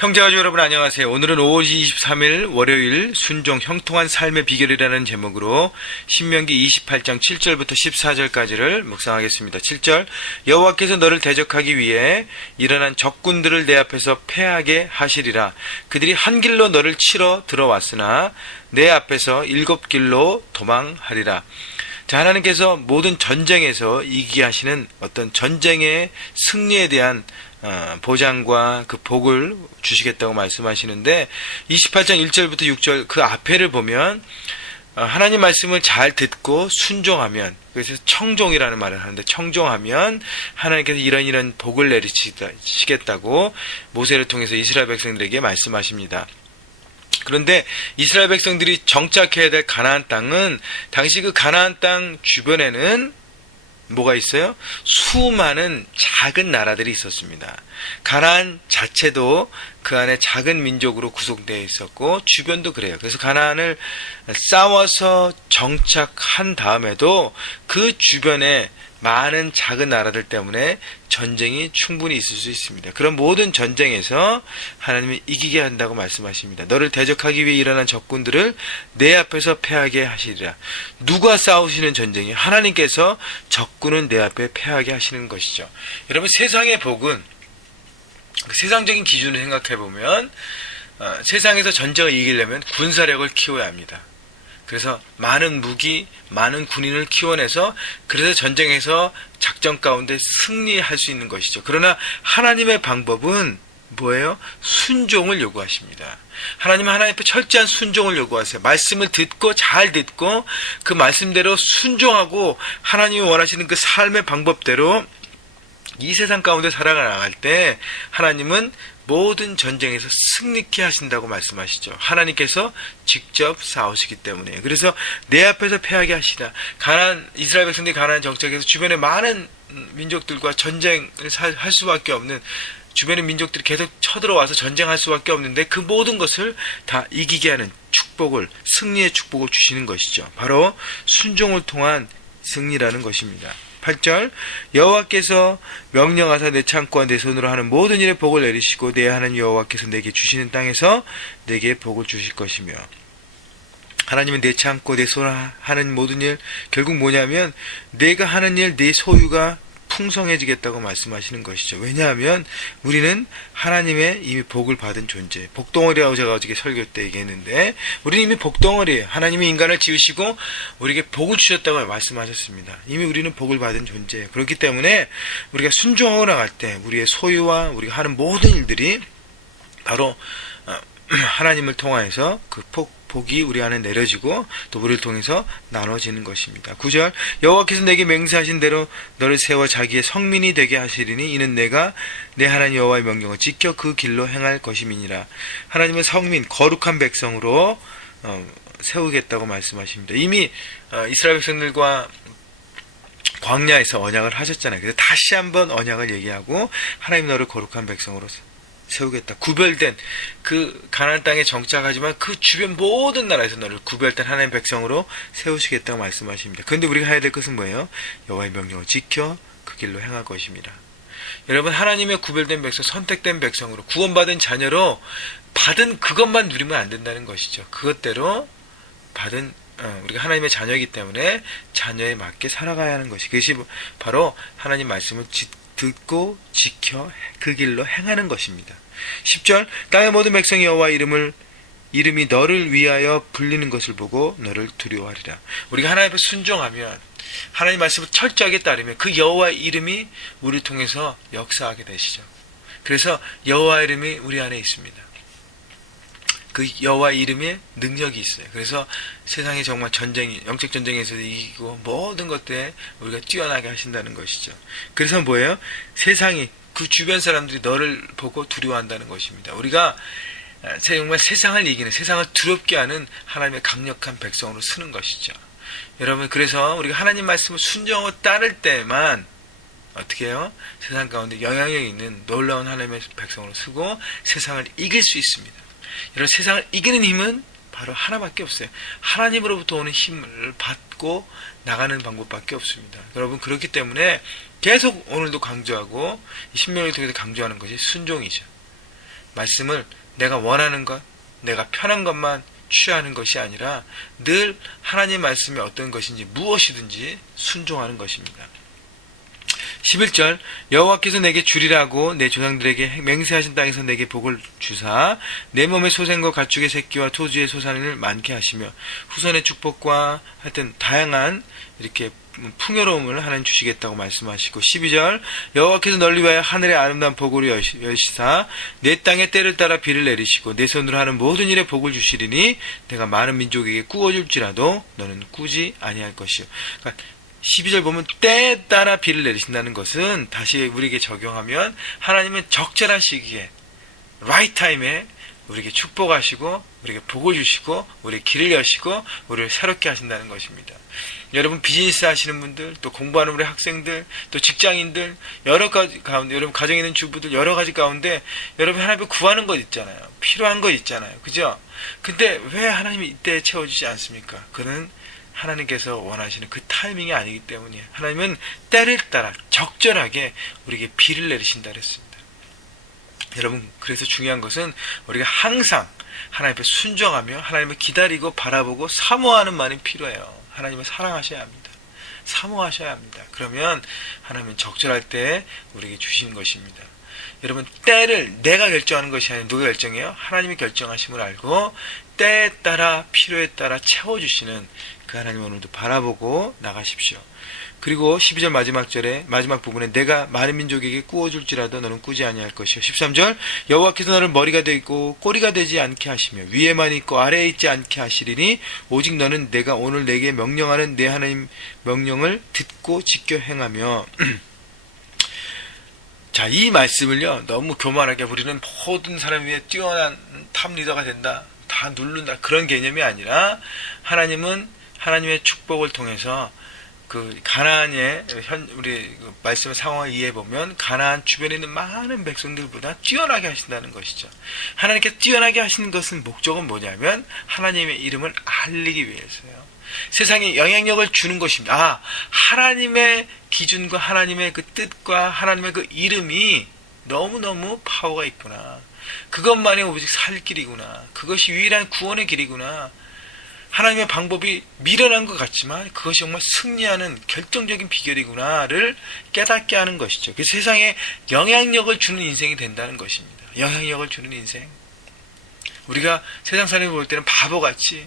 형제가족 여러분 안녕하세요. 오늘은 5월 23일 월요일 순종 형통한 삶의 비결이라는 제목으로 신명기 28장 7절부터 14절까지를 묵상하겠습니다. 7절 여호와께서 너를 대적하기 위해 일어난 적군들을 내 앞에서 패하게 하시리라. 그들이 한 길로 너를 치러 들어왔으나 내 앞에서 7길로 도망하리라. 자, 하나님께서 모든 전쟁에서 이기게 하시는 어떤 전쟁의 승리에 대한 보장과 그 복을 주시겠다고 말씀하시는데 28장 1절부터 6절 그 앞에를 보면 하나님 말씀을 잘 듣고 순종하면, 그래서 청종이라는 말을 하는데 청종하면 하나님께서 이런 복을 내리시겠다고 모세를 통해서 이스라엘 백성들에게 말씀하십니다. 그런데 이스라엘 백성들이 정착해야 될 가나안 땅은 당시 그 가나안 땅 주변에는 뭐가 있어요? 수많은 작은 나라들이 있었습니다. 가나안 자체도 그 안에 작은 민족으로 구성되어 있었고 주변도 그래요. 그래서 가나안을 싸워서 정착한 다음에도 그 주변에 많은 작은 나라들 때문에 전쟁이 충분히 있을 수 있습니다. 그런 모든 전쟁에서 하나님이 이기게 한다고 말씀하십니다. 너를 대적하기 위해 일어난 적군들을 내 앞에서 패하게 하시리라. 누가 싸우시는 전쟁이? 하나님께서 적군은 내 앞에 패하게 하시는 것이죠. 여러분, 세상의 복은 세상적인 기준을 생각해 보면 세상에서 전쟁을 이기려면 군사력을 키워야 합니다. 그래서 많은 무기, 많은 군인을 키워내서 그래서 전쟁에서 작전 가운데 승리할 수 있는 것이죠. 그러나 하나님의 방법은 뭐예요? 순종을 요구하십니다. 하나님은 하나님 앞에 철저한 순종을 요구하세요. 말씀을 듣고 잘 듣고 그 말씀대로 순종하고 하나님이 원하시는 그 삶의 방법대로 이 세상 가운데 살아나갈 때 하나님은 모든 전쟁에서 승리케 하신다고 말씀하시죠. 하나님께서 직접 싸우시기 때문에. 그래서 내 앞에서 패하게 하시라. 이스라엘 백성들이 가나안 정착해서 주변에 많은 민족들과 전쟁을 할 수밖에 없는, 주변의 민족들이 계속 쳐들어와서 전쟁할 수밖에 없는데 그 모든 것을 다 이기게 하는 축복을, 승리의 축복을 주시는 것이죠. 바로 순종을 통한 승리라는 것입니다. 8절 여호와께서 명령하사 내 창고와 내 손으로 하는 모든 일에 복을 내리시고 내 하나님 여호와께서 내게 주시는 땅에서 내게 복을 주실 것이며. 하나님은 내 창고 내 손으로 하는 모든 일, 결국 뭐냐면 내가 하는 일, 내 소유가 풍성해지겠다고 말씀하시는 것이죠. 왜냐하면 우리는 하나님의 이미 복을 받은 존재, 복덩어리라고 제가 어저께 설교 때 얘기했는데 우리는 이미 복덩어리예요. 하나님이 인간을 지으시고 우리에게 복을 주셨다고 말씀하셨습니다. 이미 우리는 복을 받은 존재예요. 그렇기 때문에 우리가 순종하고 나갈 때 우리의 소유와 우리가 하는 모든 일들이 바로 하나님을 통하여서 그 복이 우리 안에 내려지고 또 우리를 통해서 나눠지는 것입니다. 9절 여호와께서 내게 맹세하신 대로 너를 세워 자기의 성민이 되게 하시리니 이는 내가 내 하나님 여호와의 명령을 지켜 그 길로 행할 것임이니라. 하나님은 성민, 거룩한 백성으로 세우겠다고 말씀하십니다. 이미 이스라엘 백성들과 광야에서 언약을 하셨잖아요. 그래서 다시 한번 언약을 얘기하고 하나님 너를 거룩한 백성으로 세우겠다. 구별된 그 가나안 땅에 정착하지만 그 주변 모든 나라에서 너를 구별된 하나님의 백성으로 세우시겠다고 말씀하십니다. 그런데 우리가 해야 될 것은 뭐예요? 여호와의 명령을 지켜 그 길로 행할 것입니다. 여러분, 하나님의 구별된 백성, 선택된 백성으로 구원받은 자녀로 받은 그것만 누리면 안 된다는 것이죠. 그것대로 받은 우리가 하나님의 자녀이기 때문에 자녀에 맞게 살아가야 하는 것이, 그것이 바로 하나님 말씀을 듣고 지켜 그 길로 행하는 것입니다. 10절 땅의 모든 백성이 여호와 이름이 너를 위하여 불리는 것을 보고 너를 두려워하리라. 우리가 하나님 앞에 순종하면, 하나님 말씀을 철저하게 따르면 그 여호와의 이름이 우리를 통해서 역사하게 되시죠. 그래서 여호와 이름이 우리 안에 있습니다. 그 여호와 이름에 능력이 있어요. 그래서 세상에 정말 영적 전쟁에서 이기고 모든 것들에 우리가 뛰어나게 하신다는 것이죠. 그래서 뭐예요? 세상이, 그 주변 사람들이 너를 보고 두려워한다는 것입니다. 우리가 정말 세상을 이기는, 세상을 두렵게 하는 하나님의 강력한 백성으로 쓰는 것이죠. 여러분, 그래서 우리가 하나님 말씀을 순종하고 따를 때만 어떻게 해요? 세상 가운데 영향력 있는 놀라운 하나님의 백성으로 쓰고 세상을 이길 수 있습니다. 여러분, 세상을 이기는 힘은 바로 하나밖에 없어요. 하나님으로부터 오는 힘을 받고 나가는 방법밖에 없습니다. 여러분, 그렇기 때문에 계속 오늘도 강조하고 신명을 통해서 강조하는 것이 순종이죠. 말씀을 내가 원하는 것, 내가 편한 것만 취하는 것이 아니라 늘 하나님 말씀이 어떤 것인지 무엇이든지 순종하는 것입니다. 11절 여호와께서 내게 주리라고 내 조상들에게 맹세하신 땅에서 내게 복을 주사 내 몸의 소생과 가축의 새끼와 토지의 소산을 많게 하시며 후손의 축복과 하여튼 다양한 이렇게 풍요로움을 하나님 주시겠다고 말씀하시고 12절 여호와께서 널리 위하여 하늘의 아름다운 복으로 여시사 내 땅에 때를 따라 비를 내리시고 내 손으로 하는 모든 일에 복을 주시리니 내가 많은 민족에게 꾸어줄지라도 너는 꾸지 아니할 것이요. 그러니까 12절 보면 때에 따라 비를 내리신다는 것은 다시 우리에게 적용하면 하나님은 적절한 시기에 right time에 우리에게 축복하시고 우리에게 복을 주시고 우리의 길을 여시고 우리를 새롭게 하신다는 것입니다. 여러분 비즈니스 하시는 분들 또 공부하는 우리 학생들 또 직장인들 여러 가지 가운데 여러분 가정에 있는 주부들 여러 가지 가운데 여러분 하나님을 구하는 것 있잖아요. 필요한 것 있잖아요. 그죠? 근데 왜 하나님이 이때 채워주지 않습니까? 그는 하나님께서 원하시는 그 타이밍이 아니기 때문이에요. 하나님은 때를 따라 적절하게 우리에게 비를 내리신다 그랬습니다. 여러분 그래서 중요한 것은 우리가 항상 하나님 앞에 순종하며 하나님을 기다리고 바라보고 사모하는 말이 필요해요. 하나님을 사랑하셔야 합니다. 사모하셔야 합니다. 그러면 하나님은 적절할 때 우리에게 주시는 것입니다. 여러분 때를 내가 결정하는 것이 아니라 누가 결정해요? 하나님이 결정하심을 알고 때에 따라 필요에 따라 채워주시는 그 하나님 오늘도 바라보고 나가십시오. 그리고 12절 마지막 부분에 내가 많은 민족에게 꾸어줄지라도 너는 꾸지 아니할 것이요. 13절 여호와께서 너를 머리가 되고 꼬리가 되지 않게 하시며 위에만 있고 아래에 있지 않게 하시리니 오직 너는 내가 오늘 내게 명령하는 내 하나님 명령을 듣고 지켜 행하며 자, 이 말씀을요 너무 교만하게 우리는 모든 사람 위에 뛰어난 탑 리더가 된다 다 누른다 그런 개념이 아니라 하나님은 하나님의 축복을 통해서 그 가나안의 우리 말씀의 상황을 이해해 보면 가나안 주변에 있는 많은 백성들보다 뛰어나게 하신다는 것이죠. 하나님께서 뛰어나게 하시는 것은 목적은 뭐냐면 하나님의 이름을 알리기 위해서요. 세상에 영향력을 주는 것입니다. 아, 하나님의 기준과 하나님의 그 뜻과 하나님의 그 이름이 너무너무 파워가 있구나. 그것만이 오직 살 길이구나. 그것이 유일한 구원의 길이구나. 하나님의 방법이 미련한 것 같지만 그것이 정말 승리하는 결정적인 비결이구나를 깨닫게 하는 것이죠. 그 세상에 영향력을 주는 인생이 된다는 것입니다. 영향력을 주는 인생. 우리가 세상 사람이 볼 때는 바보같이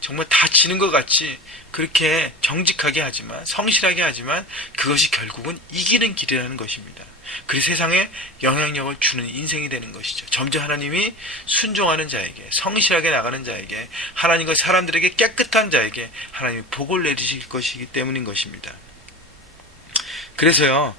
정말 다 지는 것 같이 그렇게 정직하게 하지만 성실하게 하지만 그것이 결국은 이기는 길이라는 것입니다. 그래서 세상에 영향력을 주는 인생이 되는 것이죠. 점점 하나님이 순종하는 자에게 성실하게 나가는 자에게 하나님과 사람들에게 깨끗한 자에게 하나님이 복을 내리실 것이기 때문인 것입니다. 그래서요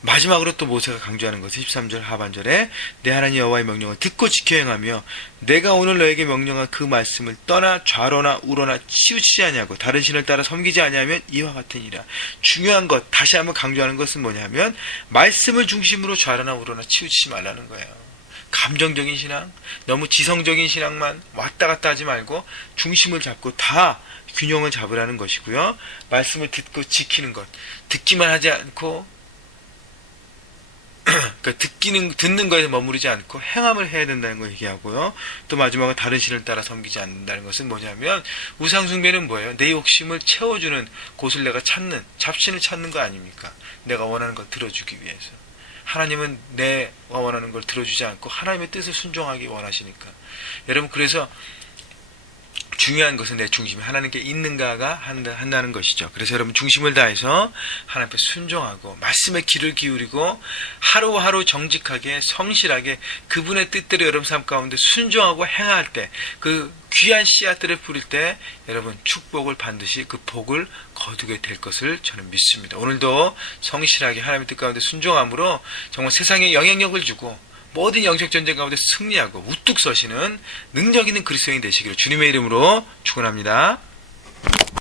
마지막으로 또 모세가 강조하는 것은 13절 하반절에 내 하나님 여호와의 명령을 듣고 지켜 행하며 내가 오늘 너에게 명령한 그 말씀을 떠나 좌로나 우로나 치우치지 아니하고 다른 신을 따라 섬기지 아니하면 이와 같으니라. 중요한 것 다시 한번 강조하는 것은 뭐냐면 말씀을 중심으로 좌로나 우로나 치우치지 말라는 거예요. 감정적인 신앙 너무 지성적인 신앙만 왔다 갔다 하지 말고 중심을 잡고 다 균형을 잡으라는 것이고요. 말씀을 듣고 지키는 것 듣기만 하지 않고 그러니까 듣는 거에서 머무르지 않고 행함을 해야 된다는 걸 얘기하고요. 또 마지막으로 다른 신을 따라 섬기지 않는다는 것은 뭐냐면 우상숭배는 뭐예요? 내 욕심을 채워주는 곳을 내가 찾는 잡신을 찾는 거 아닙니까? 내가 원하는 걸 들어주기 위해서. 하나님은 내가 원하는 걸 들어주지 않고 하나님의 뜻을 순종하기 원하시니까. 여러분 그래서 중요한 것은 내 중심이 하나님께 있는가가 한다는 것이죠. 그래서 여러분 중심을 다해서 하나님 앞에 순종하고 말씀에 귀를 기울이고 하루하루 정직하게 성실하게 그분의 뜻대로 여러분 삶 가운데 순종하고 행할 때 그 귀한 씨앗들을 뿌릴 때 여러분 축복을 반드시 그 복을 거두게 될 것을 저는 믿습니다. 오늘도 성실하게 하나님의 뜻 가운데 순종함으로 정말 세상에 영향력을 주고 모든 영적 전쟁 가운데 승리하고 우뚝 서시는 능력 있는 그리스도인이 되시기를 주님의 이름으로 축원합니다.